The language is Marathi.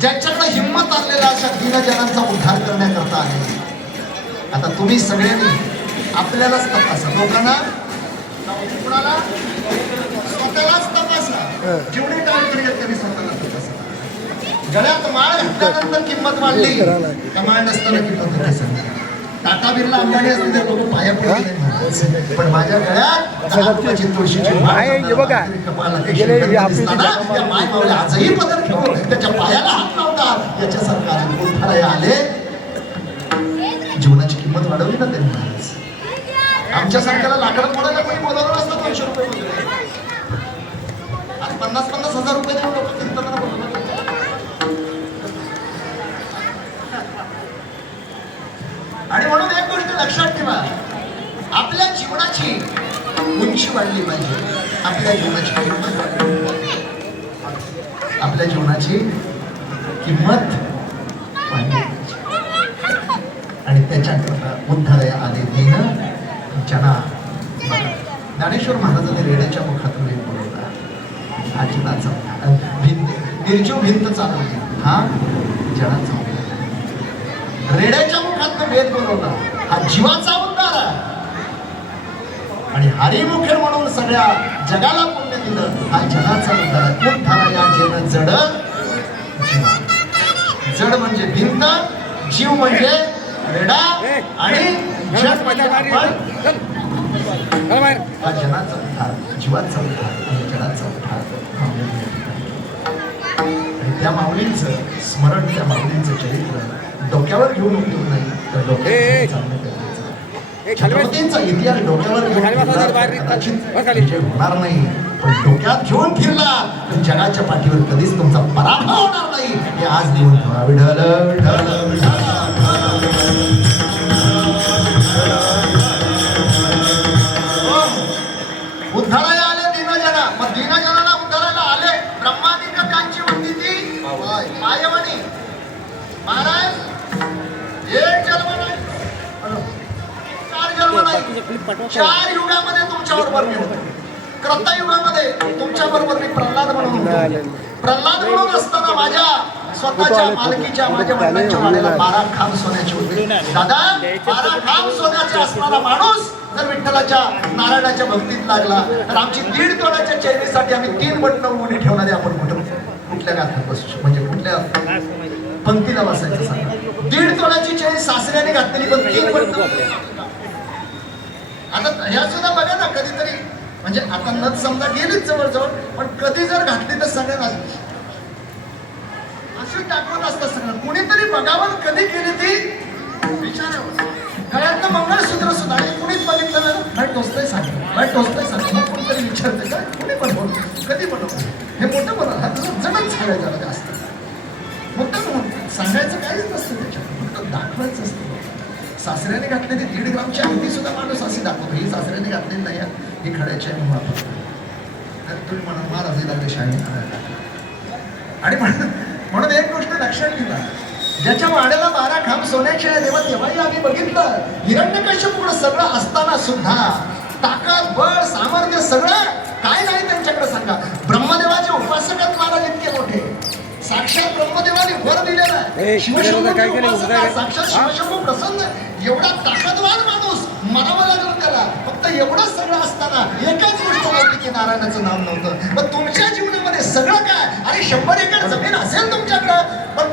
ज्यांच्याकडे हिंमत आणलेला अशा दीनजनांचा उद्धार करण्याकरता आहे. आता तुम्ही सगळ्यांनी आपल्यालाच तपासा. लोकांना कुणाला? स्वतःलाच तपासा. जेवढी टाळ करी त्यांनी स्वतःला तपासा. गळ्यात माळ घातल्यानंतर किंमत वाढली. का माळ नसताना किंमत नसेल टाटा बिर्ला अंबानी असते ते लोक पाया. पण माझ्या गळ्यात तुळशीची माय मावळे आजही पदर ठेवून त्याच्या पायाला हात लावतात आले. जीवनाची किंमत वाढवली ना त्यांनी. ठेवा आपल्या जीवनाची उंची वाढली पाहिजे. आपल्या जीवनाची किंमत आपल्या जीवनाची किंमत वाढली आणि त्याच्याकरता उद्धरया आले दिन जना ज्ञानेश्वर महाराजांनी रेड्याच्या मुखातून एक बोलवला. हा जनाचा भिंत निर्जीव भिंत चालवली. हा जनाचा उद्धार. रेड्याच्या मुखात भेद बोलवला. हा जीवाचा उद्धार आहे आणि हरिमुखे म्हणून सगळ्या जगाला पुण्य दिलं हा जगाचा उद्धार आहे उद्धार या जन जड जीवा जड म्हणजे भिंत जीव म्हणजे रेडा आणि म्हणजे. हा जनाचा उद्धार जीवाचा उद्धार आणि जगाचा उद्धार त्या माऊलींचं स्मरण त्या माऊलींचं चरित्र डोक्यावर घेऊन उपयोग नाही तर. डोक्यावर. छत्रपतींचा इतिहास डोक्यावर होणार नाही पण डोक्यात घेऊन फिरला तर जगाच्या पाठीवर कधीच तुमचा पराभव होणार नाही हे आज देऊन विढल विढल आले दीनजना मग दीनजनाला उद्धाराला आले त्यांची होती ती चार युगामध्ये तुमच्या बरोबर मी होतो. क्रता युगामध्ये तुमच्या बरोबर मी प्रल्हाद म्हणून होतो. प्रल्हाद म्हणून असताना माझ्या स्वतःच्या मालकीच्या माझ्या वडिलांच्या वाड्याला बारा खांब सोन्याचे होते दादा बारा खांब सोन्याचे असणारा माणूस जर विठ्ठलाच्या नारायणाच्या भक्तीत लागला तर आमची दीड तोड्याच्या चैनीसाठी आम्ही तीन बटणं उघडी ठेवणारे आपण कुठं? कुठल्या गाठात बसू? म्हणजे कुठल्या पंक्तीला बसायचं दीड तोड्याची चैन सासऱ्याने घातलेली पण तीन बटणं आता ह्या सुद्धा बघा ना कधीतरी. म्हणजे आता नथ समजा गेलीच जवळजवळ पण कधी जर घातली तर सगळ्यांना अशी दाखवत असतात सगळं. कुणीतरी बघावं कधी केली ती? विचारावं. गळ्यातलं मंगळसूत्र सुद्धा आणि कुणीच बघितलं ना काय टोचतंय सांगतो काय टोचतंय सांगतो मग कोणीतरी विचारते का? कुणी बनवलं कधी बनवलं हे मोठं बनवलं हा तुझं जणच सांगायचं जास्त. मोठं सांगायचं काहीच नसतं त्याच्यात. फक्त दाखवायचं असतं. सासऱ्याने घातलेली दीड ग्रामची अंगठी सुद्धा माणूस अशी दाखवतो. ही सासऱ्याने घातलेली नाही आहे, ही खड्याची आहे म्हणून तर तुम्ही म्हणा महाराज लागले शाळेत आणि म्हणून एक गोष्ट लक्षात ठेवा. ज्याच्या वाड्याला बारा खांब सोन्याचे आहे तेव्हा तेव्हाही आम्ही बघितलं हिरण्यकश्यपूर्ण सगळं असताना सुद्धा ताकद बळ सामर्थ्य सगळं काय? साक्षात? शिवशंभू प्रसन्न एवढा ताकदवान माणूस म्हणावं लागलं त्याला फक्त एवढंच सगळं असताना एकच गोष्ट की नारायणाचं नाव नव्हतं. मग तुमच्या जीवनामध्ये सगळं काय? अरे शंभर एकर जमीन असेल तुमच्याकडं. पण